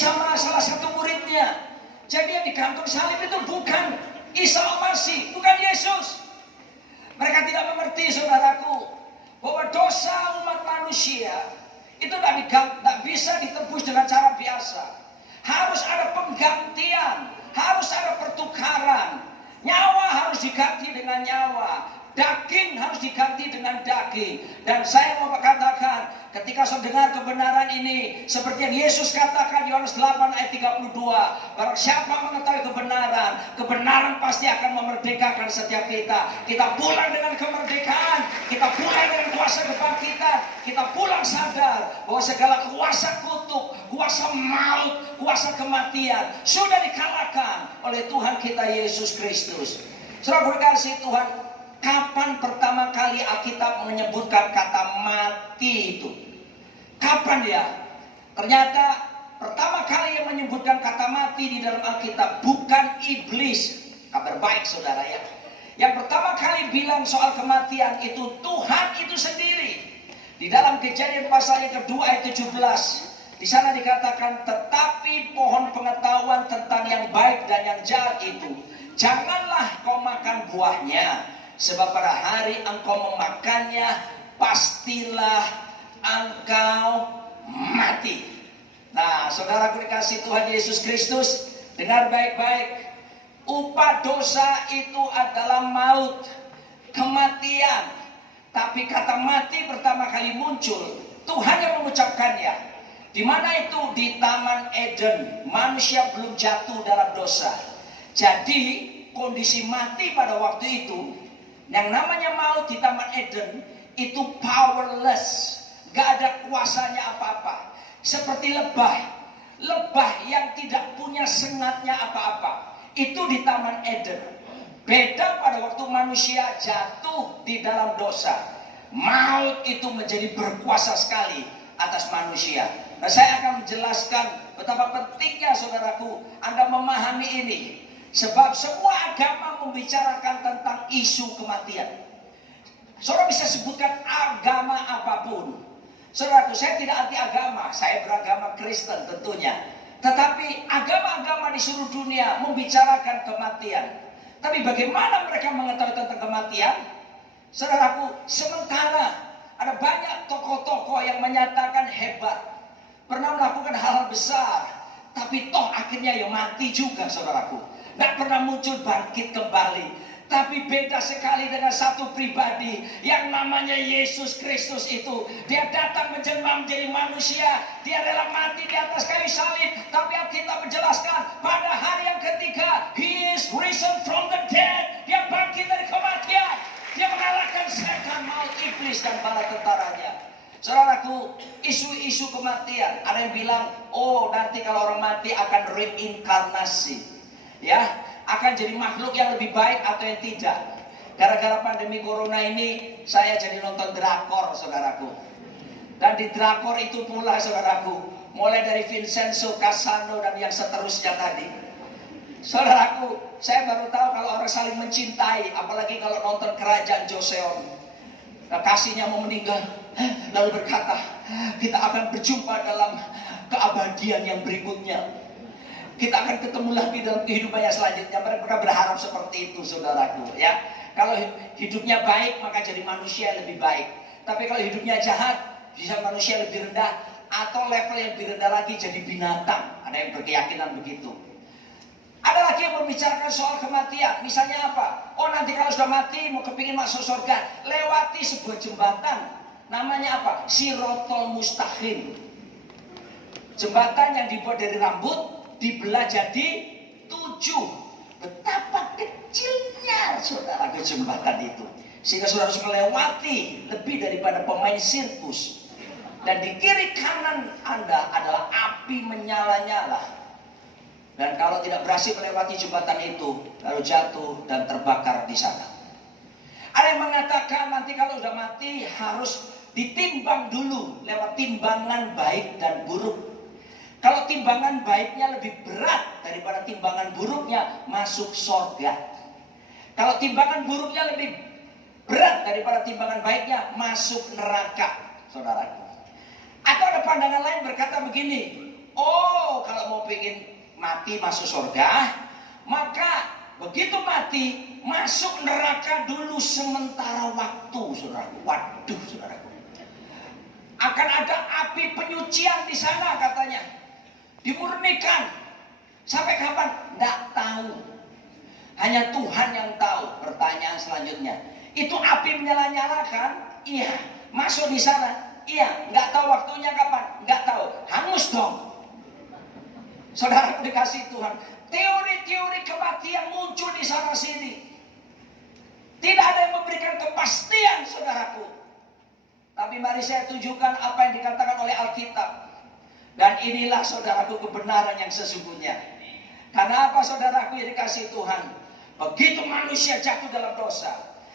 sama salah satu muridnya. Jadi yang digantung salib itu bukan Isa Al-Masih, bukan Yesus. Mereka tidak mengerti, saudaraku, bahwa dosa umat manusia itu tidak bisa ditebus dengan cara biasa. Harus ada penggantian, harus ada pertukaran. Nyawa harus diganti dengan nyawa, daging harus diganti dengan daging. Dan saya mau katakan, ketika saudara dengar kebenaran ini, seperti yang Yesus katakan di Yohanes 8 ayat 32, barang siapa mengetahui kebenaran, kebenaran pasti akan memerdekakan setiap kita. Kita pulang dengan kemerdekaan, kita pulang dengan kuasa kebangkitan, kita pulang sadar bahwa segala kuasa kutuk, kuasa maut, kuasa kematian sudah dikalahkan oleh Tuhan kita Yesus Kristus. Saudara berkasih Tuhan, kapan pertama kali Alkitab menyebutkan kata mati itu? Kapan ya? Ternyata pertama kali yang menyebutkan kata mati di dalam Alkitab bukan iblis. Kabar baik saudara ya. Yang pertama kali bilang soal kematian itu Tuhan itu sendiri. Di dalam Kejadian pasal yang kedua ayat 17, di sana dikatakan, tetapi pohon pengetahuan tentang yang baik dan yang jahat itu janganlah kau makan buahnya, sebab pada hari engkau memakannya pastilah engkau mati. Nah, saudara dikasih Tuhan Yesus Kristus, dengar baik-baik. Upah dosa itu adalah maut, kematian. Tapi kata mati pertama kali muncul, Tuhan yang mengucapkannya. Di mana itu? Di Taman Eden. Manusia belum jatuh dalam dosa. Jadi kondisi mati pada waktu itu, yang namanya maut di Taman Eden itu powerless, gak ada kuasanya apa-apa. Seperti lebah, lebah yang tidak punya sengatnya apa-apa. Itu di Taman Eden. Beda pada waktu manusia jatuh di dalam dosa, maut itu menjadi berkuasa sekali atas manusia. Nah, saya akan menjelaskan betapa pentingnya saudaraku Anda memahami ini. Sebab semua agama membicarakan tentang isu kematian. Saudara bisa sebutkan agama apapun. Saudaraku, saya tidak anti agama, saya beragama Kristen tentunya. Tetapi agama-agama di seluruh dunia membicarakan kematian. Tapi bagaimana mereka mengetahui tentang kematian? Saudaraku, sementara ada banyak tokoh-tokoh yang menyatakan hebat, pernah melakukan hal-hal besar, tapi toh akhirnya ya mati juga, saudaraku. Gak pernah muncul bangkit kembali. Tapi beda sekali dengan satu pribadi yang namanya Yesus Kristus itu. Dia datang menjelma menjadi manusia. Dia rela mati di atas kayu salib. Tapi Alkitab menjelaskan pada hari yang ketiga, He is risen from the dead. Dia bangkit dari kematian. Dia mengalahkan setan, maut, iblis dan bala tentaranya. Saudaraku, isu-isu kematian. Ada yang bilang, oh nanti kalau orang mati akan reinkarnasi. Ya, akan jadi makhluk yang lebih baik atau yang tidak. Gara-gara pandemi corona ini, saya jadi nonton drakor, saudaraku. Dan di drakor itu pula, saudaraku, mulai dari Vincenzo Casano dan yang seterusnya tadi. Saudaraku, saya baru tahu kalau orang saling mencintai, apalagi kalau nonton Kerajaan Joseon. Kasihnya mau meninggal, lalu berkata, kita akan berjumpa dalam keabadian yang berikutnya. Kita akan ketemu lagi dalam kehidupan yang selanjutnya. Mereka berharap seperti itu, saudaraku. Ya, kalau hidupnya baik maka jadi manusia yang lebih baik. Tapi kalau hidupnya jahat, bisa manusia lebih rendah, atau level yang lebih rendah lagi jadi binatang. Ada yang berkeyakinan begitu. Ada lagi yang membicarakan soal kematian. Misalnya apa? Oh nanti kalau sudah mati mau kepingin masuk surga, lewati sebuah jembatan. Namanya apa? Sirotol Mustaqim. Jembatan yang dibuat dari rambut dibelah jadi 7. Betapa kecilnya saudara ke jembatan itu, sehingga saudara harus melewati lebih daripada pemain sirkus. Dan di kiri kanan Anda adalah api menyala-nyala. Dan kalau tidak berhasil melewati jembatan itu, lalu jatuh dan terbakar di sana. Ada yang mengatakan nanti kalau sudah mati harus ditimbang dulu lewat timbangan baik dan buruk. Kalau timbangan baiknya lebih berat daripada timbangan buruknya, masuk surga. Kalau timbangan buruknya lebih berat daripada timbangan baiknya, masuk neraka, saudaraku. Atau ada pandangan lain berkata begini, oh kalau mau kepingin mati masuk surga, maka begitu mati masuk neraka dulu sementara waktu, saudaraku. Waduh, saudaraku. Akan ada api penyucian di sana katanya. Dimurnikan. Sampai kapan? Nggak tahu. Hanya Tuhan yang tahu. Pertanyaan selanjutnya, itu api menyala-nyala kan? Iya. Masuk di sana? Iya. Nggak tahu waktunya kapan? Nggak tahu. Hangus dong. Saudara dikasih Tuhan. Teori-teori kematian muncul di sana sini. Tidak ada yang memberikan kepastian, saudaraku. Tapi mari saya tunjukkan apa yang dikatakan oleh Alkitab. Dan inilah, saudaraku, kebenaran yang sesungguhnya. Karena apa, saudaraku yang dikasih Tuhan? Begitu manusia jatuh dalam dosa,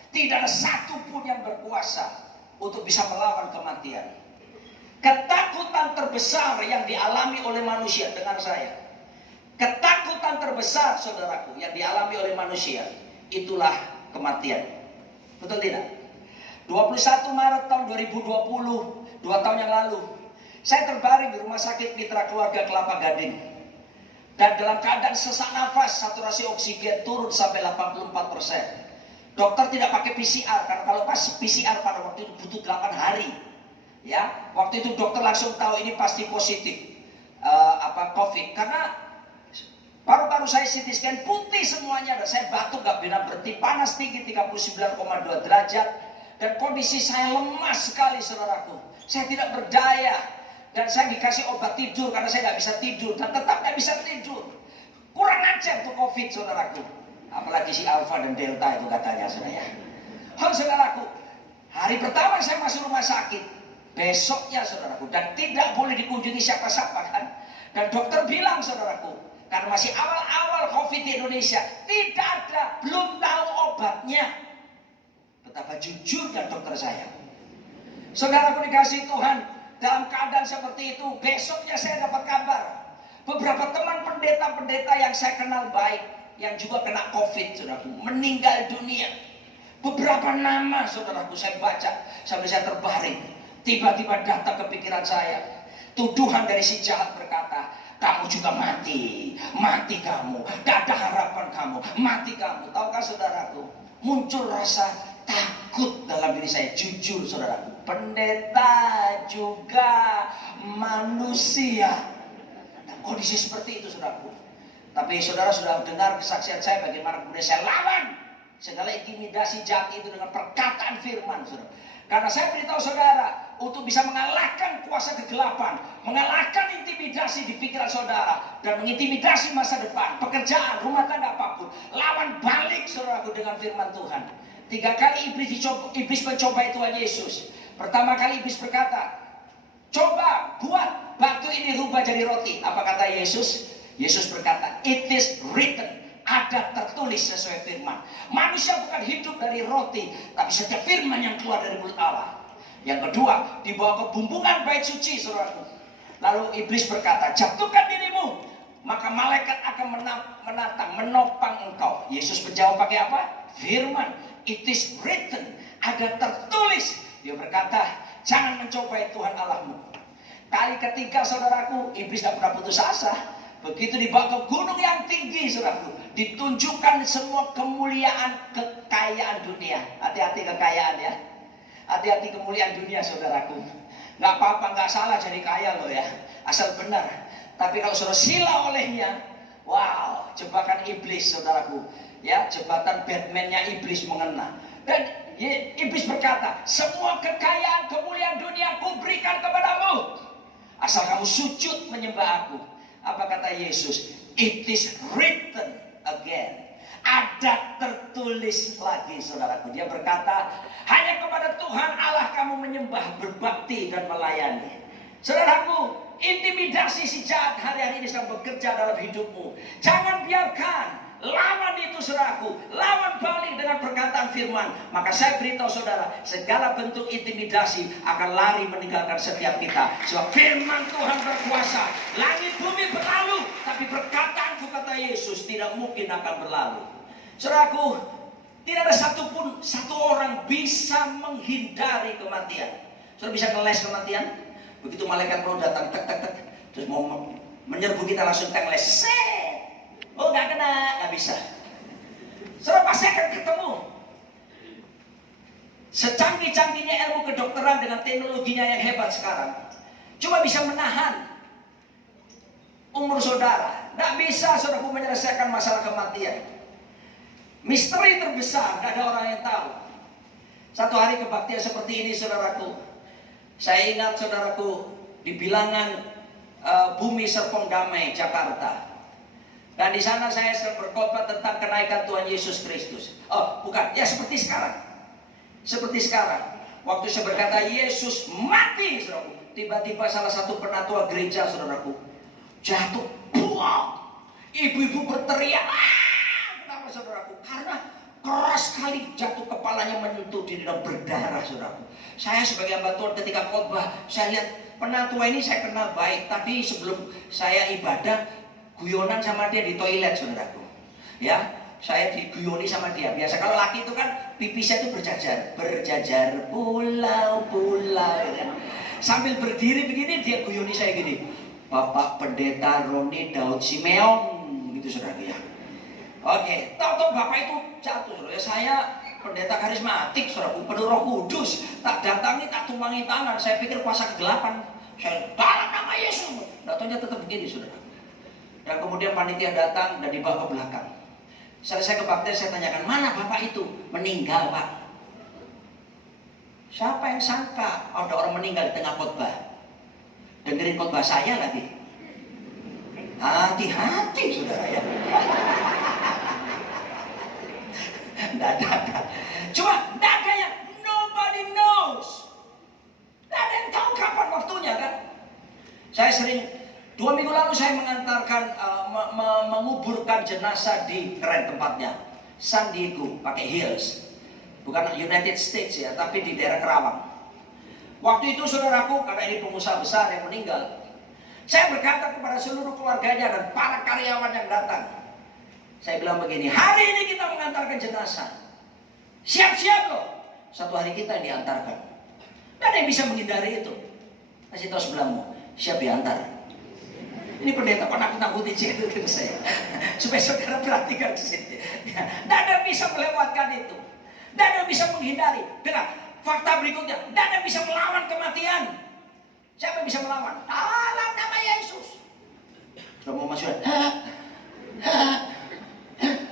tidak ada satupun yang berkuasa untuk bisa melawan kematian. Ketakutan terbesar yang dialami oleh manusia, dengar saya. Ketakutan terbesar, saudaraku, yang dialami oleh manusia, itulah kematian. Betul tidak? 21 Maret tahun 2020, 2 tahun yang lalu, saya terbaring di Rumah Sakit Mitra Keluarga Kelapa Gading. Dan dalam keadaan sesak nafas, saturasi oksigen turun sampai 84%. Dokter tidak pakai PCR, karena kalau pas PCR pada waktu itu butuh 8 hari. Ya, waktu itu dokter langsung tahu ini pasti positif COVID. Karena paru-paru saya CT scan putih semuanya, dan saya batuk gak bisa berhenti, panas tinggi 39,2 derajat, dan kondisi saya lemas sekali, saudaraku. Saya tidak berdaya. Dan saya dikasih obat tidur karena saya nggak bisa tidur, dan tetap nggak bisa tidur. Kurang ajar tuh COVID, saudaraku. Apalagi si Alpha dan Delta itu katanya, saudara. Saudaraku, hari pertama saya masuk rumah sakit, besoknya, saudaraku, dan tidak boleh dikunjungi siapa-siapa kan. Dan dokter bilang, saudaraku, karena masih awal-awal COVID di Indonesia, tidak ada, belum tahu obatnya. Betapa jujur dan dokter saya. Saudaraku dikasih Tuhan. Dalam keadaan seperti itu, besoknya saya dapat kabar. Beberapa teman pendeta-pendeta yang saya kenal baik, yang juga kena COVID, saudaraku, meninggal dunia. Beberapa nama, saudaraku, saya baca sampai saya terbaring. Tiba-tiba datang ke pikiran saya. Tuduhan dari si jahat berkata, kamu juga mati. Mati kamu. Tidak ada harapan kamu. Mati kamu. Tahukah, saudaraku, muncul rasa takut dalam diri saya. Jujur, saudaraku, pendeta juga manusia. Dan kondisi seperti itu, saudaraku. Tapi saudara sudah dengar kesaksian saya bagaimana kemudian saya lawan segala intimidasi jahat itu dengan perkataan firman, saudara. Karena saya beritahu saudara, untuk bisa mengalahkan kuasa kegelapan, mengalahkan intimidasi di pikiran saudara, dan mengintimidasi masa depan, pekerjaan, rumah tangga, apapun, lawan balik, saudaraku, dengan firman Tuhan. 3 kali iblis mencoba Tuhan Yesus. Pertama kali iblis berkata, coba buat batu ini rubah jadi roti. Apa kata Yesus? Yesus berkata, it is written. Ada tertulis sesuai firman. Manusia bukan hidup dari roti, tapi setiap firman yang keluar dari mulut Allah. Yang kedua, dibawa ke bumbungan bait suci, saudaraku. Lalu iblis berkata, jatuhkan dirimu, maka malaikat akan menopang engkau. Yesus menjawab pakai apa? Firman. It is written. Ada tertulis. Dia berkata, jangan mencobai Tuhan Allahmu. Kali ketiga, saudaraku, iblis tidak pernah putus asa. Begitu dibawa ke gunung yang tinggi, saudaraku, ditunjukkan semua kemuliaan kekayaan dunia. Hati-hati kekayaan ya. Hati-hati kemuliaan dunia, saudaraku. Nggak apa-apa, nggak salah jadi kaya loh ya, asal benar. Tapi kalau saudara sila olehnya, wow, jebakan iblis, saudaraku. Ya, jebatan Batman-nya iblis mengena. Dan iblis berkata, semua kekayaan kemuliaan dunia aku berikan kepadamu, asal kamu sujud menyembah aku. Apa kata Yesus? It is written again. Ada tertulis lagi, saudaraku. Dia berkata, hanya kepada Tuhan Allah kamu menyembah, berbakti dan melayani. Saudaraku, intimidasi si jahat hari-hari ini sedang bekerja dalam hidupmu. Jangan biarkan. Lawan itu, saudaraku. Lawan balik dengan perkataan firman. Maka saya beritahu saudara, segala bentuk intimidasi akan lari meninggalkan setiap kita. Sebab firman Tuhan berkuasa. Langit bumi berlalu, tapi perkataanku, kata Yesus, tidak mungkin akan berlalu. Saudaraku, tidak ada satu orang bisa menghindari kematian. Saudara bisa ngeles kematian? Begitu malaikat mau datang, tek, terus mau menyerbu kita langsung tengles. Set. Oh nggak kena, nggak bisa. Saudara pasti akan ketemu. Secanggih-canggihnya ilmu kedokteran dengan teknologinya yang hebat sekarang, cuma bisa menahan umur saudara. Nggak bisa saudaraku menyelesaikan masalah kematian. Misteri terbesar, nggak ada orang yang tahu. Satu hari kebaktian seperti ini saudaraku, saya ingat saudaraku di bilangan Bumi Serpong Damai Jakarta. Dan di sana saya berkhotbah tentang kenaikan Tuhan Yesus Kristus. Oh, bukan. Ya seperti sekarang. Seperti sekarang. Waktu saya berkata Yesus mati, saudaraku. Tiba-tiba salah satu penatua gereja, saudaraku, jatuh. Buang. Ibu-ibu berteriak. Kenapa, saudaraku? Karena keras sekali jatuh, kepalanya menyentuh di dalam berdarah, saudaraku. Saya sebagai hamba Tuhan ketika khotbah, saya lihat penatua ini saya kenal baik. Tadi sebelum saya ibadah, guyonan sama dia di toilet, saudaraku. Ya, saya diguyoni sama dia. Biasa kalau laki itu kan pipisnya itu berjajar pulau-pulau. Ya. Sambil berdiri begini dia guyoni saya gini. Bapak Pendeta Roni Daud Simeon, gitu saudara ya. Oke, tahu-tahu bapak itu jatuh, saudara. Saya pendeta karismatik, saudaraku, penuh Roh Kudus. Tak datangi, tak tumpangi tangan. Saya pikir kuasa kegelapan. Saya dalam nama Yesus. Datangnya tetap begini, saudara. Dan kemudian panitia datang dan dibawa ke belakang. Selesai kebaktian saya tanyakan, mana bapak itu? Meninggal, Pak. Siapa yang sangka ada orang meninggal di tengah khotbah? Dengerin khotbah saya lagi. Hati-hati saudara ya. Tidak ada. Cuma tidak ada yang nobody knows. Tidak ada yang tahu kapan waktunya kan. Saya sering 2 minggu lalu saya mengantarkan, menguburkan jenazah di keren tempatnya, San Diego, pakai Hills, bukan United States ya, tapi di daerah Kerawang. Waktu itu saudaraku, karena ini pengusaha besar yang meninggal, saya berkata kepada seluruh keluarganya dan para karyawan yang datang, saya bilang begini, hari ini kita mengantarkan jenazah, siap-siap loh, satu hari kita yang diantarkan. Dan yang bisa menghindari itu, kasih tahu sebelahmu, siap diantar. Ini pendeta kok nakut-nakutin itu saya. Supaya saudara perhatikan di sini. Tidak ada bisa melewatkan itu. Tidak ada bisa menghindari. Dengan fakta berikutnya, tidak ada bisa melawan kematian. Siapa yang bisa melawan? Dalam nama Yesus. Sudah mau masuk?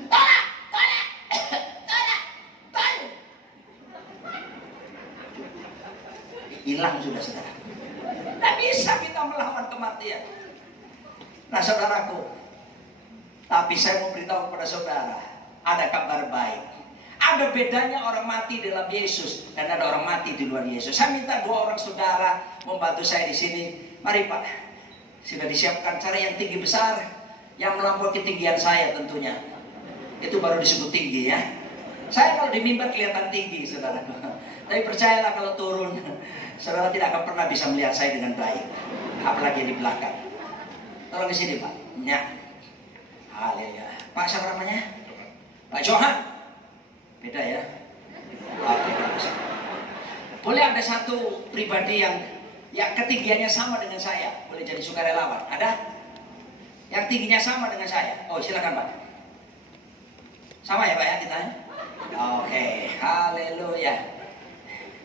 Tolak. Hilang sudah saudara. Tidak bisa kita melawan kematian. Nah saudaraku, tapi saya mau beritahu kepada saudara, ada kabar baik. Ada bedanya orang mati dalam Yesus dan ada orang mati di luar Yesus. Saya minta 2 orang saudara membantu saya di sini. Mari Pak, sudah disiapkan cara yang tinggi besar, yang melampaui ketinggian saya tentunya. Itu baru disebut tinggi ya. Saya kalau di mimbar kelihatan tinggi saudaraku. Tapi percayalah kalau turun, saudara tidak akan pernah bisa melihat saya dengan baik. Apalagi di belakang. Tolong ke sini Pak. Ya. Haleluya. Pak siapa namanya? Pak Johan. Beda ya. Oke, bagus. Boleh ada satu pribadi yang ketinggiannya sama dengan saya, boleh jadi sukarelawan. Ada? Yang tingginya sama dengan saya. Oh, silakan Pak. Sama ya Pak ya kita? Oke, haleluya.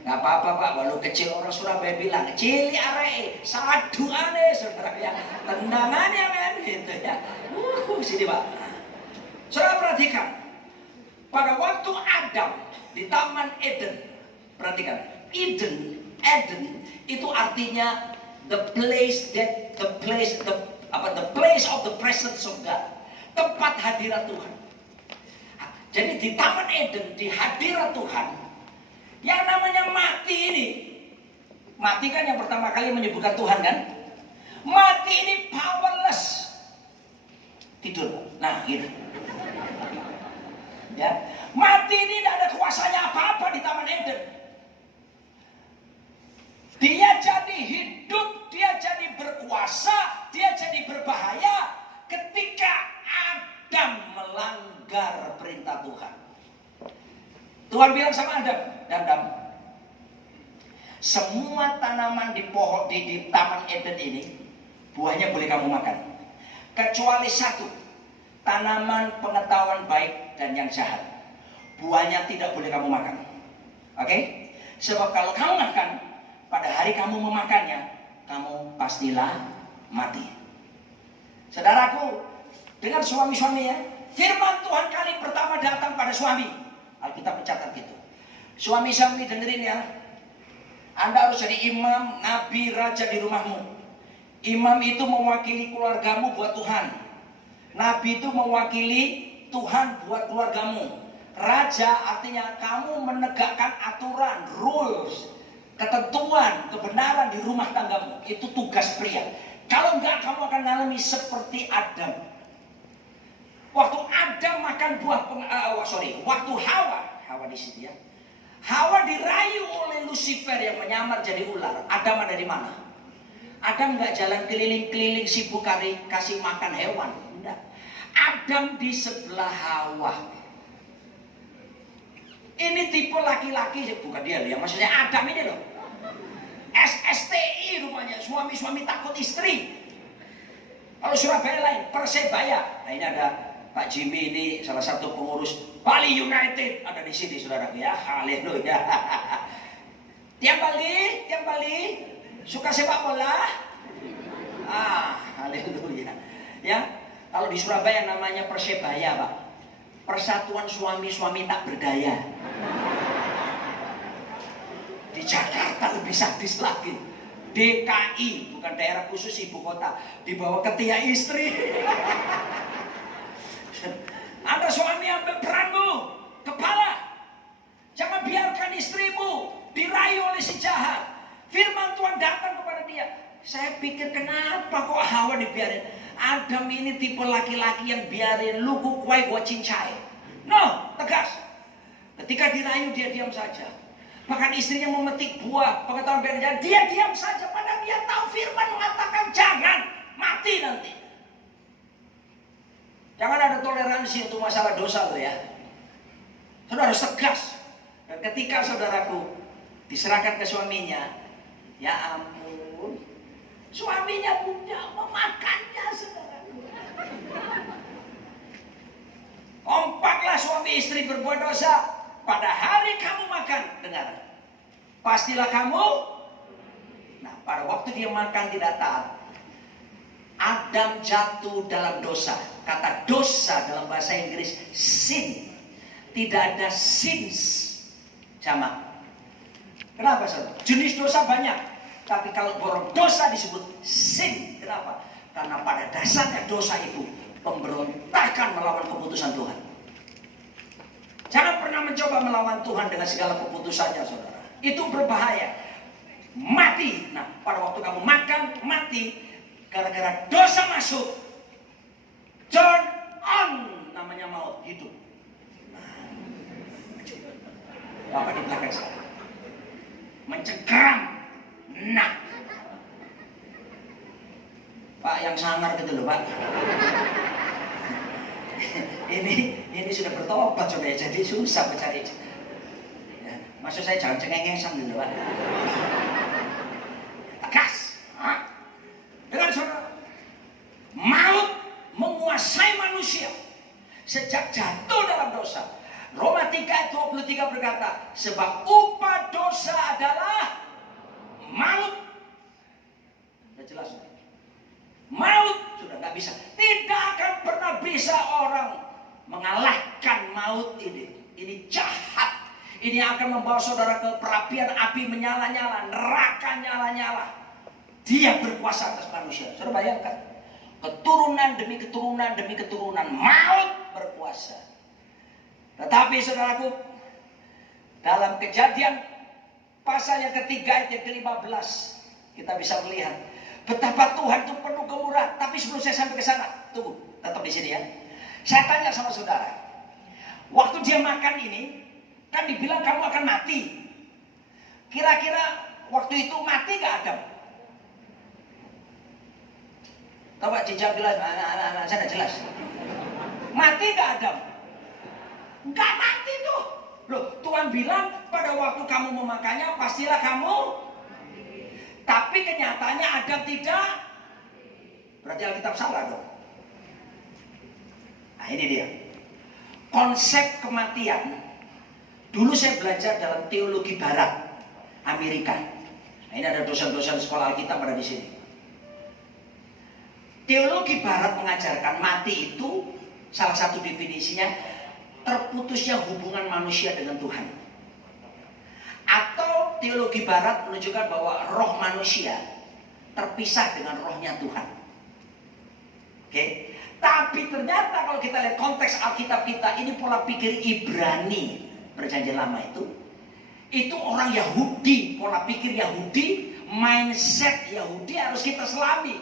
Gak apa-apa Pak, walau kecil orang Surabaya bilang cili aree, saduane saudara ya, tendangannya kan gitu ya. Sini Pak. Saudara perhatikan, pada waktu Adam di Taman Eden, perhatikan, Eden itu artinya the place of the presence of God, tempat hadirat Tuhan. Jadi di Taman Eden, di hadirat Tuhan. Yang namanya mati ini, mati kan yang pertama kali menyebutkan Tuhan kan? Mati ini powerless, tidur. Nah gitu. Ya, mati ini tidak ada kuasanya apa-apa di Taman Eden. Dia jadi hidup, dia jadi berkuasa, dia jadi berbahaya ketika Adam melanggar perintah Tuhan. Tuhan bilang sama Adam, semua tanaman di pohon di Taman Eden ini buahnya boleh kamu makan, kecuali satu, tanaman pengetahuan baik dan yang jahat. Buahnya tidak boleh kamu makan. Oke? Sebab kalau kamu makan, pada hari kamu memakannya, kamu pastilah mati. Saudaraku, dengan suami-suaminya, firman Tuhan kali pertama datang pada suami. Alkitab mencatat gitu. Suami-suami dengerin ya. Anda harus jadi imam, nabi, raja di rumahmu. Imam itu mewakili keluargamu buat Tuhan. Nabi itu mewakili Tuhan buat keluargamu. Raja artinya kamu menegakkan aturan, rules, ketentuan, kebenaran di rumah tanggamu. Itu tugas pria. Kalau enggak, kamu akan mengalami seperti Adam. Waktu Adam makan waktu Hawa di situ ya. Hawa dirayu oleh Lucifer yang menyamar jadi ular. Adam ada di mana? Adam enggak jalan keliling-keliling sibuk kasih makan hewan. Enggak. Adam di sebelah Hawa. Ini tipe laki-laki, bukan dia loh, yang maksudnya Adam ini loh. SSTI rupanya, suami-suami takut istri. Kalau Surabaya lain, Persebaya. Nah ini ada Pak Jimmy, ini salah satu pengurus Bali United, ada di sini saudara ya. Haleluya. Tiap Bali suka sepak bola. Haleluya. Ya, kalau di Surabaya namanya Persebaya, Pak. Persatuan suami-suami tak berdaya. Di Jakarta lebih sadis lagi. DKI, bukan daerah khusus ibu kota, dibawa ketiak istri. Ada suami ambil peranmu, kepala. Jangan biarkan istrimu dirayu oleh si jahat. Firman Tuhan datang kepada dia. Saya pikir kenapa kok Hawa dibiarin? Adam ini tipe laki-laki yang biarin lu kuai gua cincai. No, tegas. Ketika dirayu dia diam saja. Bahkan istrinya memetik buah pengetahuan baik dan jahat, dia diam saja. Padahal dia tahu firman mengatakan jangan, mati nanti. Jangan ada toleransi untuk masalah dosa loh ya. Saudara harus tegas. Dan ketika saudaraku diserahkan ke suaminya, ya ampun, suaminya punya memakannya saudaraku. Kompaklah suami istri berbuat dosa. Pada hari kamu makan, dengar, pastilah kamu. Nah, pada waktu dia makan tidak taat, Adam jatuh dalam dosa. Kata dosa dalam bahasa Inggris sin. Tidak ada sins jamak. Kenapa saudara? Jenis dosa banyak, tapi kalau borong dosa disebut sin. Kenapa? Karena pada dasarnya dosa itu pemberontakan melawan keputusan Tuhan. Jangan pernah mencoba melawan Tuhan dengan segala keputusannya, saudara. Itu berbahaya. Mati. Nah, pada waktu kamu makan, mati. Gara-gara dosa masuk. Turn on. Namanya maut, hidup. Bapak di belakang saya. Mencengkeram. Nah. Pak yang sangar gitu loh, Pak. ini sudah bertobat sudah, jadi susah mencari. Ya, maksud saya jangan cengengesan dulu, Pak. Tegas. Dengar saudara, maut menguasai manusia sejak jatuh dalam dosa. Roma 3:23 berkata, sebab upah dosa adalah maut. Sudah jelas. Maut sudah nggak bisa. Tidak akan pernah bisa orang mengalahkan maut ini. Ini jahat. Ini akan membawa saudara ke perapian api menyala-nyala, neraka nyala-nyala. Dia berkuasa atas manusia. Saudara bayangkan, keturunan demi keturunan demi keturunan maut berkuasa. Tetapi saudaraku, dalam Kejadian pasal yang ketiga ayat yang ke-15 kita bisa melihat betapa Tuhan itu penuh kemurahan. Tapi sebelum saya sampai ke sana, tunggu, tetap di sini ya. Saya tanya sama saudara, waktu dia makan ini, kan dibilang kamu akan mati. Kira-kira waktu itu mati gak Adam? Coba dijawab jelas, anak-anak saya udah jelas. Mati gak Adam? Gak mati tuh. Loh, Tuhan bilang pada waktu kamu memakannya, pastilah kamu. Tapi kenyataannya Adam tidak. Berarti Alkitab salah dong. ini dia. Konsep kematian. Dulu saya belajar dalam teologi barat Amerika. Nah, ini ada dosen-dosen sekolah Alkitab pada di sini. Teologi barat mengajarkan mati itu salah satu definisinya terputusnya hubungan manusia dengan Tuhan. Atau teologi barat menunjukkan bahwa roh manusia terpisah dengan rohnya Tuhan. Oke? Tapi ternyata kalau kita lihat konteks Alkitab kita, ini pola pikir Ibrani Perjanjian Lama itu orang Yahudi, pola pikir Yahudi, mindset Yahudi harus kita selami.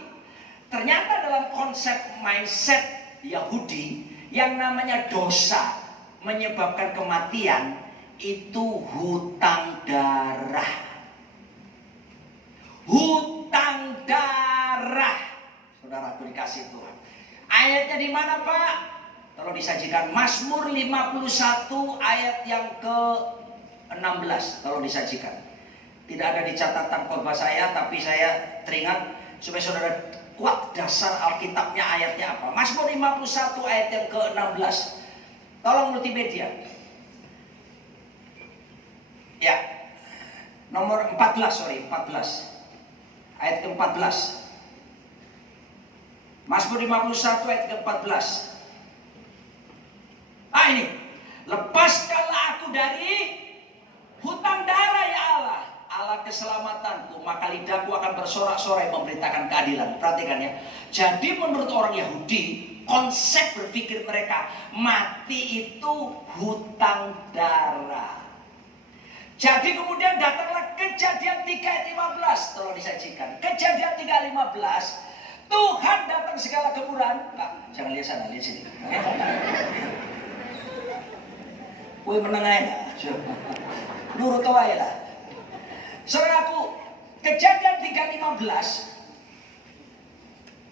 Ternyata dalam konsep mindset Yahudi, yang namanya dosa menyebabkan kematian itu hutang darah. Hutang darah. Saudaraku dikasih Tuhan. Ayatnya di mana, Pak? Tolong disajikan Mazmur 51 ayat yang ke-16. Tolong disajikan. Tidak ada di catatan khotbah saya, tapi saya teringat supaya saudara kuat dasar Alkitabnya ayatnya apa. Mazmur 51 ayat yang ke-16. Tolong multimedia. Ya. Nomor 14. Ayat ke-14. Mazmur 51 ayat ke-14. Ini, lepaskanlah aku dari hutang darah ya Allah, Allah keselamatanku, maka lidahku akan bersorak-sorai memberitakan keadilan. Perhatikan ya. Jadi menurut orang Yahudi, konsep berpikir mereka, mati itu hutang darah. Jadi kemudian datanglah Kejadian 3 ayat 15. Tolong disajikan. Kejadian 3 ayat 15. Tuhan datang segala gemuraan. Nah, jangan lihat sana, lihat sini. Woi meneng aja. Nurut aja lah. Saudaraku, Kejadian 3:15.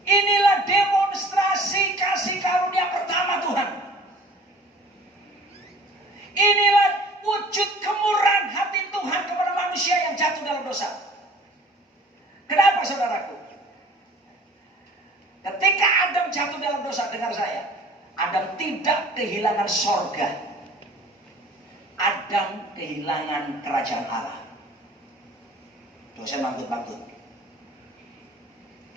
Inilah demonstrasi kasih karunia pertama Tuhan. Inilah wujud kemurahan hati Tuhan kepada manusia yang jatuh dalam dosa. Kenapa saudaraku? Ketika Adam jatuh dalam dosa, dengar saya, Adam tidak kehilangan sorga. Adam kehilangan kerajaan Allah. Dosen bangkut-bangkut.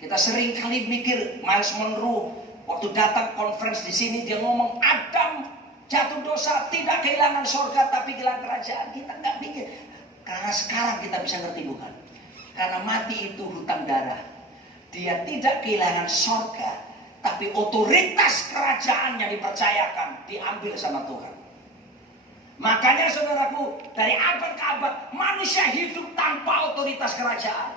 Kita sering kali mikir, Miles Monroe waktu datang conference di sini dia ngomong Adam jatuh dosa tidak kehilangan sorga tapi kehilangan kerajaan. Kita nggak mikir. Karena sekarang kita bisa ngerti bukan? Karena mati itu hutang darah. Dia tidak kehilangan sorga, tapi otoritas kerajaan yang dipercayakan diambil sama Tuhan. Makanya saudaraku, dari abad ke abad manusia hidup tanpa otoritas kerajaan.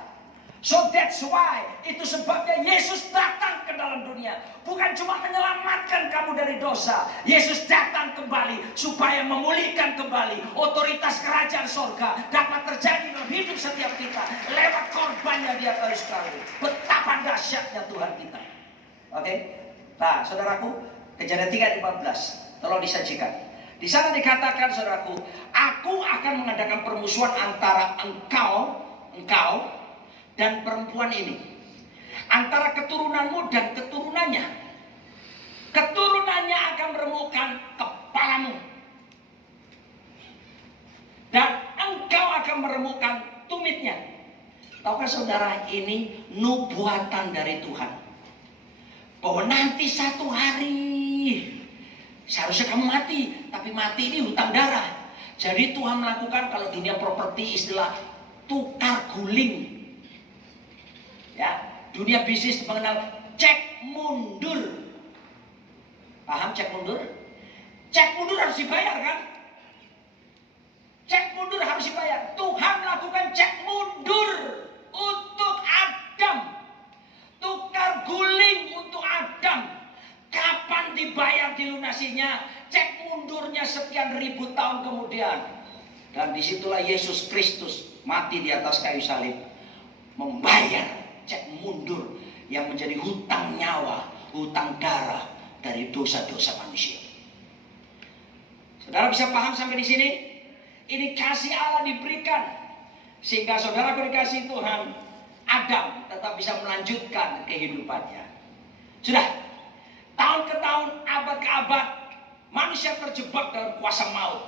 So that's why, itu sebabnya Yesus datang ke dalam dunia. Bukan cuma menyelamatkan kamu dari dosa. Yesus datang kembali supaya memulihkan kembali otoritas kerajaan sorga dapat terjadi dalam hidup setiap kita lewat korbannya dia kayu sekali. Betapa dahsyatnya Tuhan kita. Oke? Nah, saudaraku, Kejadian 3:15. Tolong disajikan. Di sana dikatakan, saudaraku, aku akan mengadakan permusuhan antara engkau dan perempuan ini, antara keturunanmu dan keturunannya. Keturunannya akan meremukkan kepalamu, dan engkau akan meremukkan tumitnya. Tahukah saudara, ini nubuatan dari Tuhan, bahwa nanti satu hari seharusnya kamu mati, tapi mati ini hutang darah. Jadi Tuhan melakukan, kalau dunia properti istilah tukar guling. Ya, dunia bisnis mengenal cek mundur. Paham cek mundur? Cek mundur harus dibayar kan? Cek mundur harus dibayar. Tuhan melakukan cek mundur untuk Adam. Tukar guling untuk Adam. Kapan dibayar dilunasinya? Cek mundurnya sekian ribu tahun kemudian. Dan disitulah Yesus Kristus mati di atas kayu salib, membayar cek mundur yang menjadi hutang nyawa, hutang darah dari dosa-dosa manusia. Saudara bisa paham sampai di sini? Ini kasih Allah diberikan sehingga saudara dikasih Tuhan, Adam tetap bisa melanjutkan kehidupannya. Sudah. Tahun ke tahun, abad abad manusia terjebak dalam kuasa maut.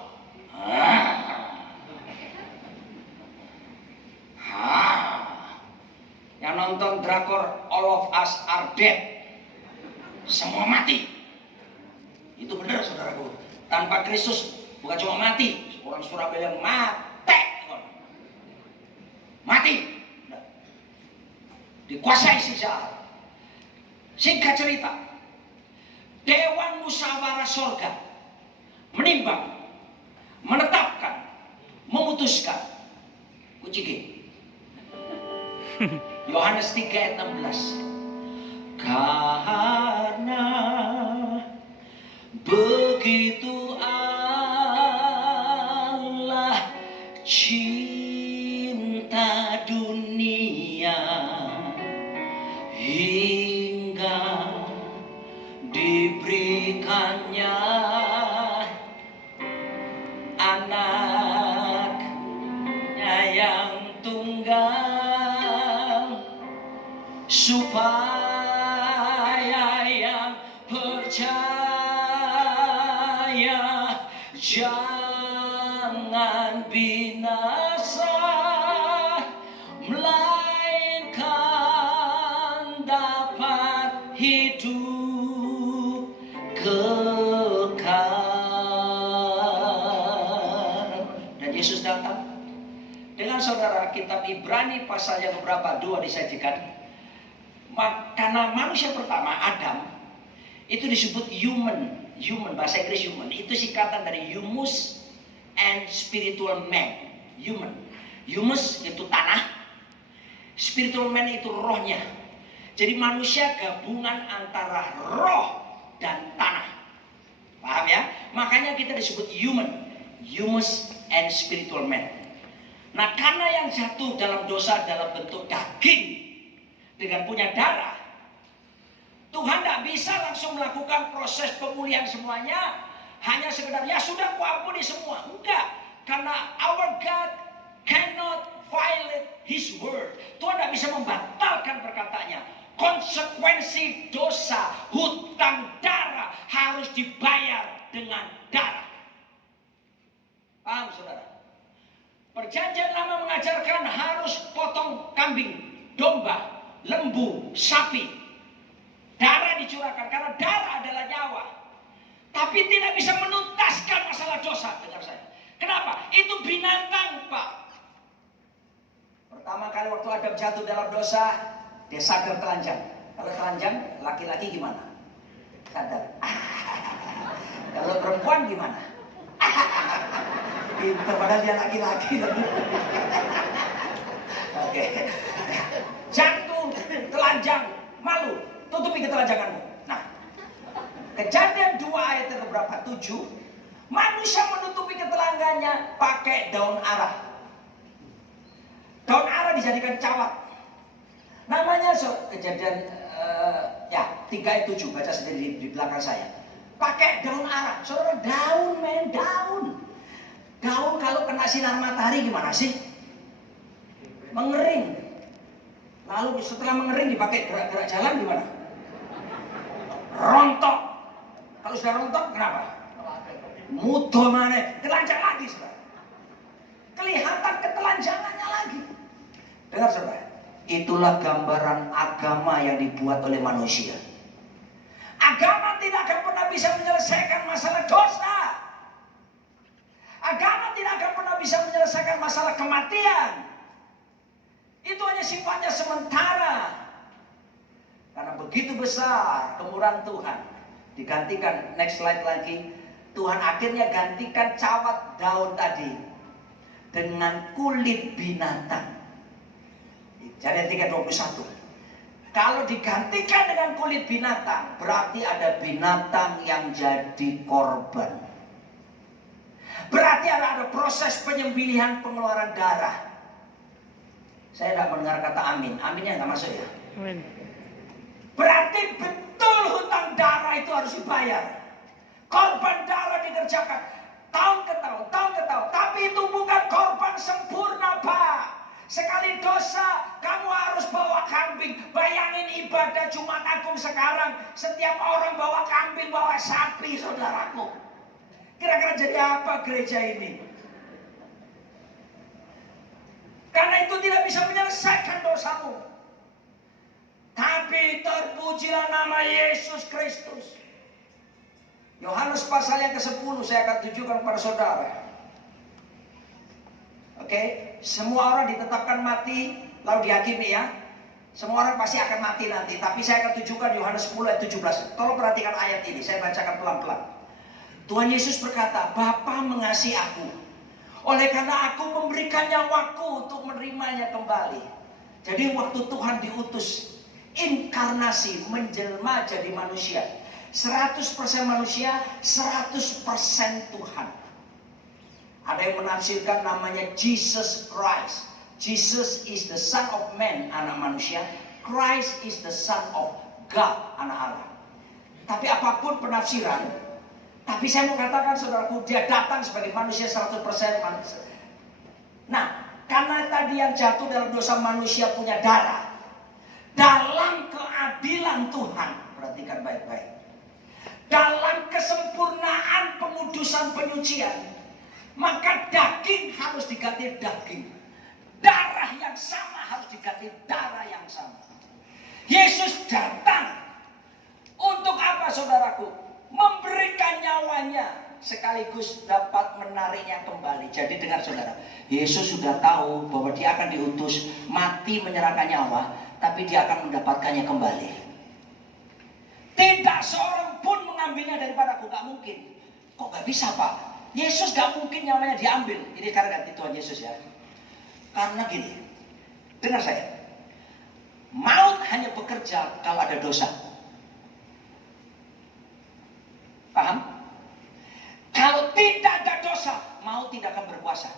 Yang nonton drakor All of Us Are Dead, semua mati. Itu benar saudaraku. Tanpa Kristus bukan cuma mati, orang Surabaya mati, dikuasai si jahat. Singkat cerita, Dewan Musyawarah Sorga menimbang, menetapkan, memutuskan. Kucing Yohanes 3 ayat 16. Karena begitu Allah cinta dunia hingga diberikannya anaknya yang tunggal, supaya yang percaya jangan binasa, melainkan dapat hidup kekal. Dan Yesus datang. Dengan saudara, kitab Ibrani pasal yang berapa? 2 disajikan. Karena manusia pertama, Adam, itu disebut human, bahasa Inggris human. Itu singkatan dari humus and spiritual man. Humus itu tanah, spiritual man itu rohnya. Jadi manusia gabungan antara roh dan tanah. Paham ya? Makanya kita disebut humus and spiritual man. Nah, karena yang jatuh dalam dosa dalam bentuk daging dengan punya darah, Tuhan tidak bisa langsung melakukan proses pemulihan semuanya. Hanya sekedar, ya sudah kuampuni semua. Enggak. Karena our God cannot violate His word. Tuhan tidak bisa membatalkan perkataannya. Konsekuensi dosa, hutang darah harus dibayar dengan darah. Paham saudara? Perjanjian Lama mengajarkan harus potong kambing, domba, lembu, sapi. Darah dicurahkan karena darah adalah nyawa. Tapi tidak bisa menuntaskan masalah dosa. Dengar saya. Kenapa? Itu binatang, Pak. Pertama kali waktu Adam jatuh dalam dosa, dia sadar telanjang. Kalau telanjang, laki-laki gimana? Sadar. Kalau perempuan gimana? Pintar, padahal dia laki-laki. Oke. Jatuh, telanjang, malu. Tutupi ketelanjanganmu. Nah, Kejadian 2 ayat yang berapa? 7. Manusia menutupi ketelanjangannya pakai daun arah. Daun arah dijadikan cawat. Namanya Kejadian 3 ayat 7. Baca sendiri di belakang saya. Pakai daun arah. Saudara, daun men, daun. Daun kalau kena sinar matahari gimana sih? Mengering. Lalu setelah mengering dipakai gerak-gerak jalan gimana? Rontok. Kalau sudah rontok kenapa? Mudah mana? Telanjang lagi saudara. Kelihatan ketelanjangannya lagi. Dengar saudara. Itulah gambaran agama yang dibuat oleh manusia. Agama tidak akan pernah bisa menyelesaikan masalah dosa. Agama tidak akan pernah bisa menyelesaikan masalah kematian. Itu hanya sifatnya sementara. Karena begitu besar kemurahan Tuhan. Digantikan, next slide lagi. Tuhan akhirnya gantikan cawat daun tadi dengan kulit binatang. Jadi 3:21. Kalau digantikan dengan kulit binatang, berarti ada binatang yang jadi korban. Berarti ada proses penyembelihan, pengeluaran darah. Saya tidak mendengar kata amin. Aminnya nggak masuk ya? Amin. Berarti betul hutang darah itu harus dibayar. Korban darah dikerjakan tahun ke tahun. Tapi itu bukan korban sempurna, Pak. Sekali dosa, kamu harus bawa kambing. Bayangin ibadah Jumat Agung sekarang. Setiap orang bawa kambing. tapi bawa sapi, saudaraku. Kira-kira jadi apa gereja ini? Karena itu tidak bisa menyelesaikan dosamu. Tapi terpujilah nama Yesus Kristus. Yohanes pasal yang ke-10 saya akan tunjukkan kepada saudara. Oke, semua orang ditetapkan mati lalu dihakimi ya. Semua orang pasti akan mati nanti. Tapi saya akan tunjukkan Yohanes 10 ayat 17. Tolong perhatikan ayat ini, saya bacakan pelan-pelan. Tuhan Yesus berkata, Bapa mengasihi aku, oleh karena aku memberikan nyawaku untuk menerimanya kembali. Jadi waktu Tuhan diutus, inkarnasi, menjelma jadi manusia, 100% manusia, 100% Tuhan. Ada yang menafsirkan namanya Jesus Christ. Jesus is the Son of Man, anak manusia. Christ is the Son of God, anak Allah. Tapi apapun penafsiran, tapi saya mau katakan saudaraku, dia datang sebagai manusia 100% manusia. Nah, karena tadi yang jatuh dalam dosa manusia punya darah, dalam keadilan Tuhan, perhatikan baik-baik, dalam kesempurnaan pengudusan penyucian, maka daging harus diganti daging, darah yang sama harus diganti darah yang sama. Yesus datang untuk apa saudaraku? Memberikan nyawanya sekaligus dapat menariknya kembali. Jadi dengar saudara, Yesus sudah tahu bahwa dia akan diutus mati menyerahkan nyawa, tapi dia akan mendapatkannya kembali. Tidak seorang pun mengambilnya daripadaku, gak mungkin. Kok gak bisa Pak? Yesus gak mungkin nyawanya diambil. Ini karena ganti Tuhan Yesus ya. Karena gini, dengar saya, maut hanya bekerja kalau ada dosa. Paham? Kalau tidak ada dosa, maut tidak akan berkuasa.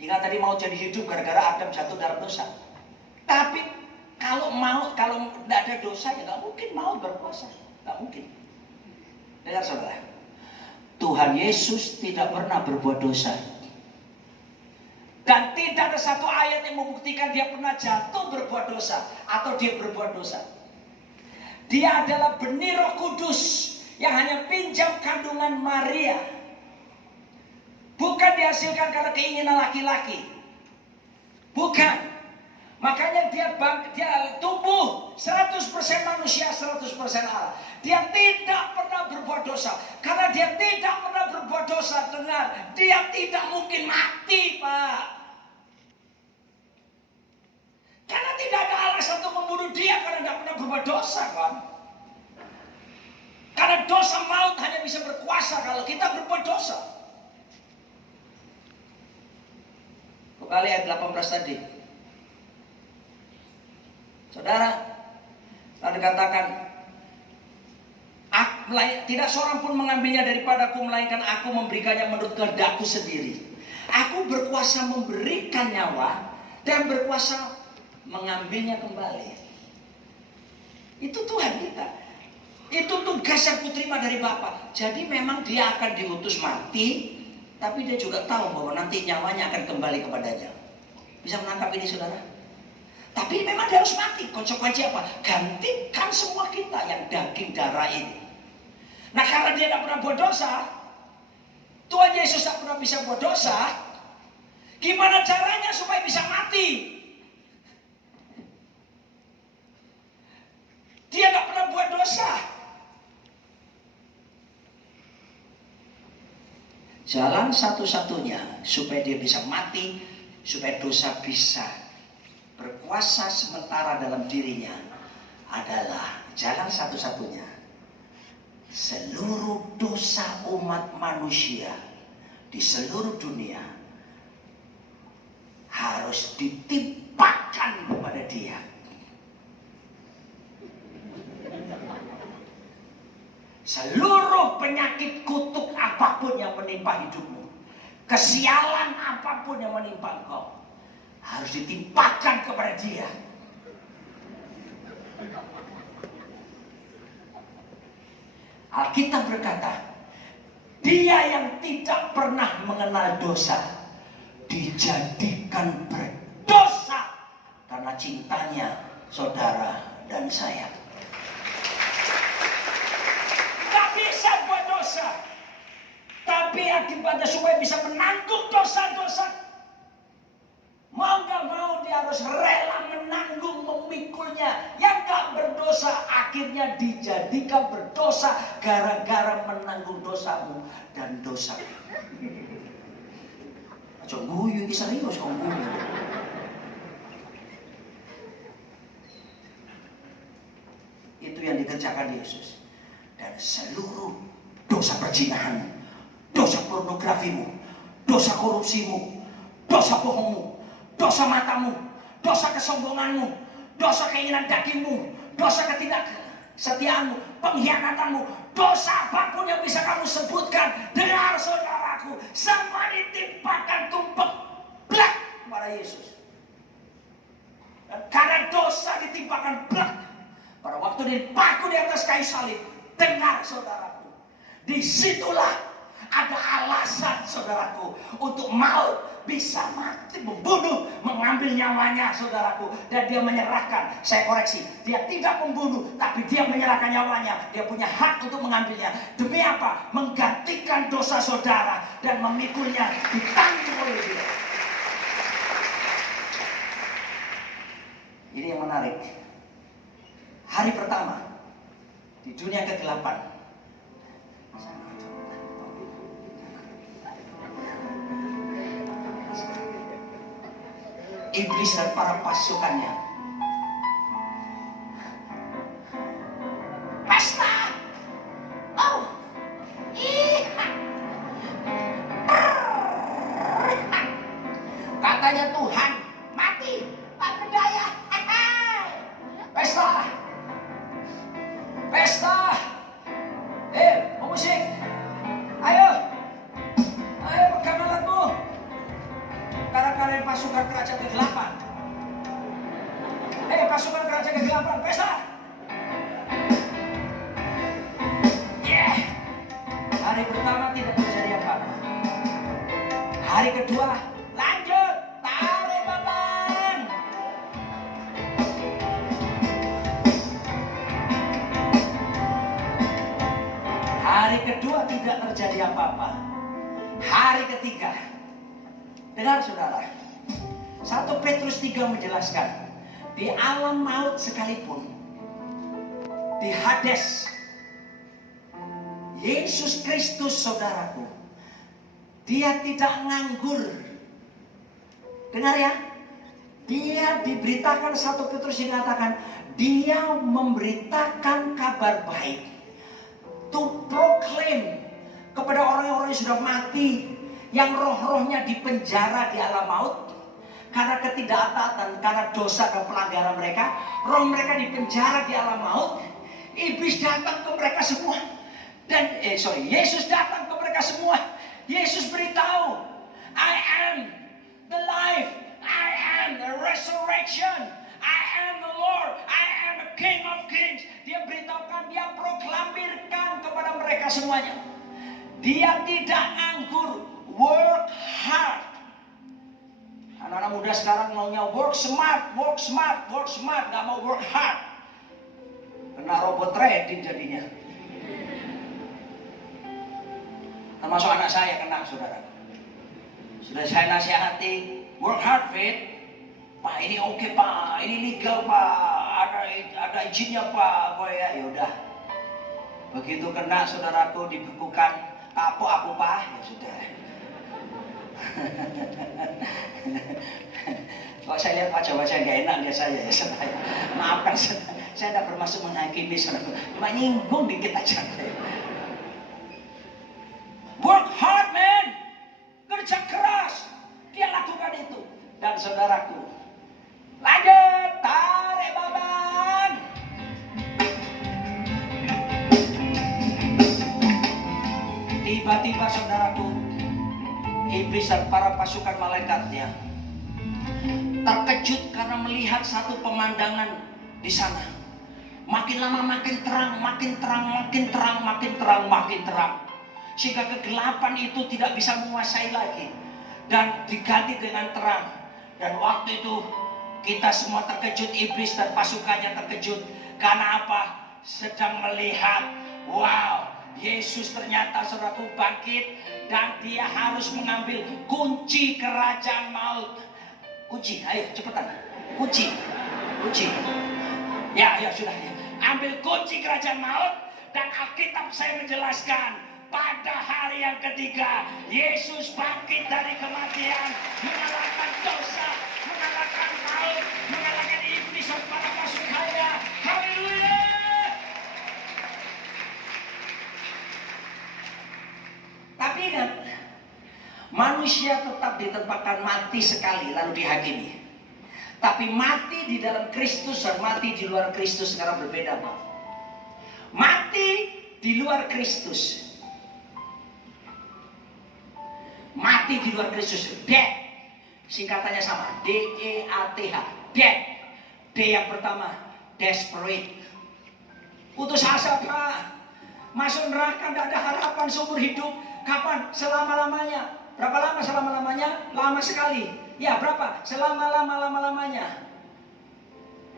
Ingat tadi maut jadi hidup gara-gara Adam jatuh dalam dosa. Tapi kalau tidak ada dosa, ya nggak mungkin maut berkuasa, nggak mungkin. Dengar saudara, Tuhan Yesus tidak pernah berbuat dosa. Dan tidak ada satu ayat yang membuktikan dia pernah jatuh berbuat dosa atau dia berbuat dosa. Dia adalah benih Roh Kudus yang hanya pinjam kandungan Maria. Bukan dihasilkan karena keinginan laki-laki. Bukan. Makanya dia tumbuh 100% manusia, 100% Allah. Dia tidak pernah berbuat dosa. Karena dia tidak pernah berbuat dosa, dengar, dia tidak mungkin mati, Pak. Karena tidak ada alasan untuk membunuh dia karena tidak pernah berbuat dosa, kan? Karena dosa maut hanya bisa berkuasa kalau kita berbuat dosa. Kembali ayat 18 tadi. Saudara, lalu dikatakan, tidak seorang pun mengambilnya daripadaku, melainkan aku memberikannya menurut kehendakku sendiri. Aku berkuasa memberikan nyawa dan berkuasa mengambilnya kembali. Itu Tuhan kita. Itu tugas yang kuterima dari Bapa. Jadi memang dia akan diutus mati, tapi dia juga tahu bahwa nanti nyawanya akan kembali kepadanya. Bisa menangkap ini saudara? Tapi memang dia harus mati. Konsekuensi apa? Gantikan semua kita yang daging darah ini. Nah karena dia tidak pernah buat dosa, Tuhan Yesus tidak pernah bisa buat dosa, gimana caranya supaya bisa mati? Dia tidak pernah buat dosa. Jalan satu-satunya supaya dia bisa mati, supaya dosa bisa berkuasa sementara dalam dirinya adalah jalan satu-satunya. Seluruh dosa umat manusia di seluruh dunia harus ditimpakan kepada dia. Seluruh penyakit kutuk apapun yang menimpa hidupmu, kesialan apapun yang menimpa engkau, harus ditimpakan kepada dia. Alkitab berkata, dia yang tidak pernah mengenal dosa dijadikan berdosa karena cintanya saudara dan saya. Tapi akibatnya supaya bisa menanggung dosa-dosa. Mau gak mau dia harus rela menanggung, memikulnya. Yang gak berdosa akhirnya dijadikan berdosa gara-gara menanggung dosamu dan dosa. Cok guyu ini serius kok guyu. Itu yang dikerjakan Yesus. Dan seluruh dosa perzinahanmu, dosa pornografimu, dosa korupsimu, dosa bohongmu, dosa matamu, dosa kesombonganmu, dosa keinginan dagingmu, dosa ketidaksetiaanmu, pengkhianatanmu, dosa apapun yang bisa kamu sebutkan, dengar saudaraku, semua ditimpakan tumpeng blak kepada Yesus. Dan karena dosa ditimpakan blak, pada waktu dipaku di atas kayu salib, dengar saudaraku, disitulah ada alasan saudaraku untuk maut bisa mati, membunuh, mengambil nyawanya saudaraku. Dan dia menyerahkan, saya koreksi, dia tidak membunuh, tapi dia menyerahkan nyawanya. Dia punya hak untuk mengambilnya. Demi apa? Menggantikan dosa saudara dan memikulnya ditanggung oleh dia. Ini yang menarik. Hari pertama di dunia kegelapan, iblis dan para pasukannya pesta. Katanya Tuhan mati, tak berdaya. Pesta, pesta. Pemusik, ayo pegang alatmu. Karena kalian pasukan kerajaan kegelapan. Pasukan kerajaan kegelapan, pesta. Hari pertama tidak terjadi apa-apa. Hari kedua, lanjut, tarik beban. Hari kedua tidak terjadi apa-apa. Hari ketiga, dengar saudara, 1 Petrus 3 menjelaskan, di alam maut sekalipun, di Hades, Yesus Kristus saudaraku, dia tidak nganggur. Dengar ya, dia diberitakan, 1 Petrus dikatakan, dia memberitakan kabar baik, to proclaim kepada orang-orang yang sudah mati, yang roh-rohnya dipenjara di alam maut karena ketidaktaatan, karena dosa dan pelanggaran mereka. Roh mereka dipenjara di alam maut. Iblis datang ke mereka semua. Dan Yesus datang ke mereka semua. Yesus beritahu, I am the life, I am the resurrection, I am the Lord, I am the King of Kings. Dia beritahukan, dia proklamirkan kepada mereka semuanya. Dia tidak nganggur, work hard. Anak-anak muda sekarang maunya work smart, work smart, work smart, gak mau work hard. Kena robot trading jadinya. Termasuk anak saya kena, saudara. Sudah saya nasihati, work hard, Fit. Pak, ini oke, Pak, ini legal, Pak, ada izinnya, Pak. Ya udah. Begitu kena, saudaraku, dibekukan, kapok aku, Pak. Ya sudah. Kalau saya lihat wajah-wajah gak enak dia saya, ya saudara. Maafkan saya tidak bermaksud menghakimi, saudara. Cuma nyinggung dikit aja. Work hard, man. Kerja keras. Dia lakukan itu. Dan saudaraku, lanjut, tarik beban. Tiba-tiba saudaraku, iblis dan para pasukan malaikatnya terkejut karena melihat satu pemandangan di sana. Makin lama makin terang, makin terang, makin terang, makin terang, makin terang. Sehingga kegelapan itu tidak bisa menguasai lagi dan diganti dengan terang. Dan waktu itu kita semua terkejut, iblis dan pasukannya terkejut. Karena apa? Sedang melihat, wow, Yesus ternyata saudaraku bangkit dan dia harus mengambil kunci kerajaan maut. Kunci, ayo cepetan. Kunci. Ya sudah ya. Ambil kunci kerajaan maut. Dan Alkitab saya menjelaskan pada hari yang ketiga Yesus bangkit dari kematian, mengalahkan dosa, mengalahkan maut, mengalahkan iblis dan para pasukannya. Haleluya. Tapi ingat, manusia tetap ditempatkan mati sekali lalu dihakimi. Tapi mati di dalam Kristus dan mati di luar Kristus sekarang berbeda, Pak. Mati di luar Kristus. Mati di luar Kristus, death. Singkatannya sama, D-E-A-T-H, death. D yang pertama, desperate. Putus asa, Pak. Masuk neraka, tidak ada harapan seumur hidup. Kapan? Selama-lamanya. Berapa lama selama-lamanya? Lama sekali. Ya, berapa? Selama-lama-lamanya.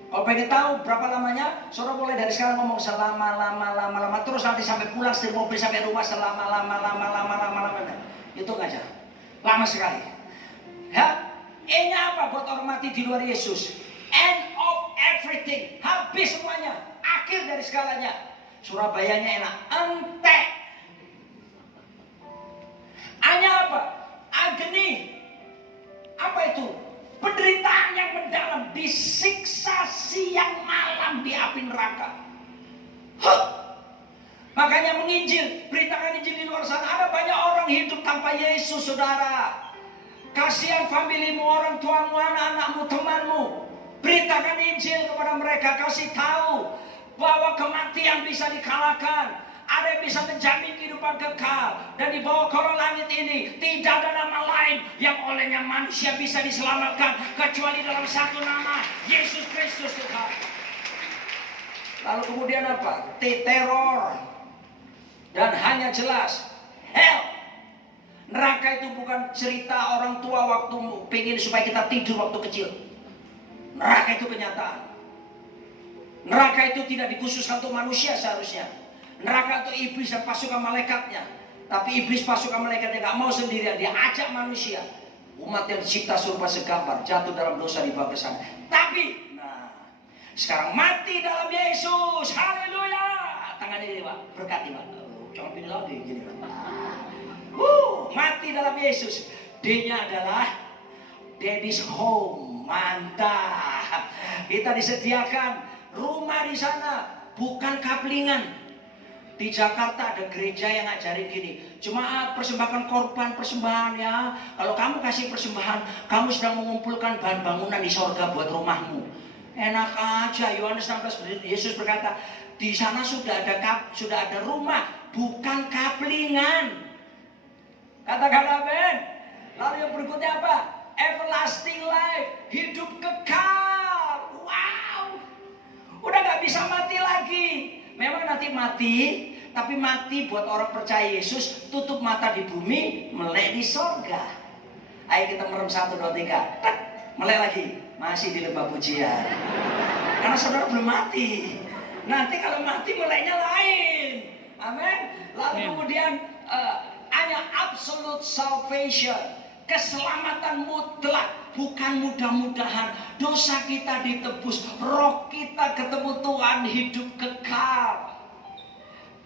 Kalau pengen tahu berapa lamanya, saudara boleh dari sekarang ngomong selama-lama, terus nanti sampai pulang setir mobil sampai rumah selama-lama. Itu aja. Lama sekali. Ya, E-nya apa buat orang mati di luar Yesus? End of everything. Habis semuanya. Akhir dari segalanya. Surabayanya enak. Entek. A-nya apa? Agni. Apa itu? Penderitaan yang mendalam, disiksa siang malam di api neraka. Makanya menginjil, beritakan Injil di luar sana. Ada banyak orang hidup tanpa Yesus, saudara. Kasihan familimu, orang tuamu, anak-anakmu, temanmu. Beritakan Injil kepada mereka, kasih tahu bahwa kematian bisa dikalahkan. Ada yang bisa menjamin kehidupan kekal. Dan di bawah kolong langit ini tidak ada nama lain yang olehnya manusia bisa diselamatkan kecuali dalam satu nama, Yesus Kristus Tuhan. Lalu kemudian apa? Teror. Dan hanya jelas hell. Neraka itu bukan cerita orang tua waktu pengen supaya kita tidur waktu kecil. Neraka itu kenyataan. Neraka itu tidak dikhususkan untuk manusia seharusnya. Neraka itu iblis dan pasukan malaikatnya. Tapi iblis pasukan malaikatnya gak mau sendirian. Dia ajak manusia. Umat yang dicipta serupa segambar. Jatuh dalam dosa di bawah sana. Tapi sekarang mati dalam Yesus. Haleluya. Tangan ini Pak. Berkati Pak. Jangan pilih lagi gini Pak. Mati dalam Yesus. D-nya adalah Daddy's home. Mantap. Kita disediakan rumah di sana. Bukan kaplingan. Di Jakarta ada gereja yang ngajarin gini, cuma persembahkan korban persembahan ya. Kalau kamu kasih persembahan, kamu sedang mengumpulkan bahan bangunan di sorga buat rumahmu. Enak aja. Yohanes 16 Yesus berkata, di sana sudah ada rumah, bukan kaplingan. Katakan amin. Lalu yang berikutnya apa? Everlasting life, hidup kekal. Wow, udah gak bisa mati lagi. Memang nanti mati, tapi mati buat orang percaya Yesus, tutup mata di bumi, melek di sorga. Ayo kita merem 1, 2, 3. Melek lagi, masih di lembah pujian. Karena saudara belum mati. Nanti kalau mati meleknya lain. Amin. Lalu kemudian hanya absolute salvation, keselamatan mutlak. Bukan mudah-mudahan. Dosa kita ditebus, roh kita ketemu Tuhan, hidup kekal.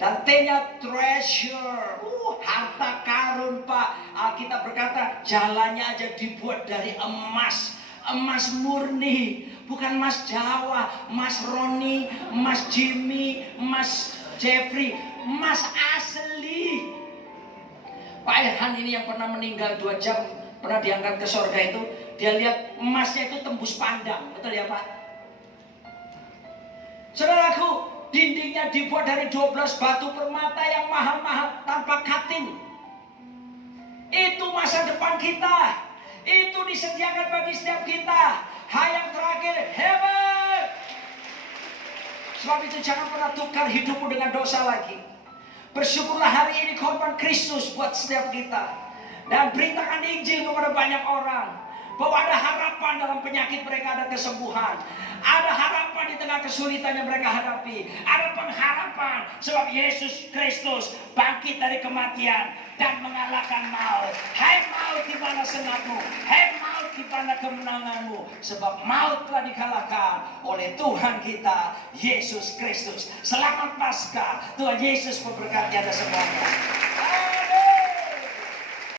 Dan T-nya treasure, harta karun Pak. Alkitab berkata jalannya aja dibuat dari emas. Emas murni, bukan emas Jawa, emas Roni, emas Jimmy, emas Jeffrey, emas asli. Pak Erhan ini yang pernah meninggal 2 jam, pernah diangkat ke surga itu, dia lihat emasnya itu tembus pandang. Betul ya Pak? Saudaraku, dindingnya dibuat dari 12 batu permata yang mahal-mahal tanpa cutting. Itu masa depan kita. Itu disediakan bagi setiap kita. Yang terakhir, heaven. Sebab itu jangan pernah tukar hidupmu dengan dosa lagi. Bersyukurlah hari ini korban Kristus buat setiap kita. Dan beritakan Injil kepada banyak orang. bahwa ada harapan dalam penyakit mereka, ada kesembuhan. Ada harapan di tengah kesulitan yang mereka hadapi. Ada pengharapan sebab Yesus Kristus bangkit dari kematian dan mengalahkan maut. Hai maut, di mana senangmu? Hai maut, di mana kemenanganmu? Sebab maut telah dikalahkan oleh Tuhan kita Yesus Kristus. Selamat Paskah. Tuhan Yesus memberkati Anda semuanya.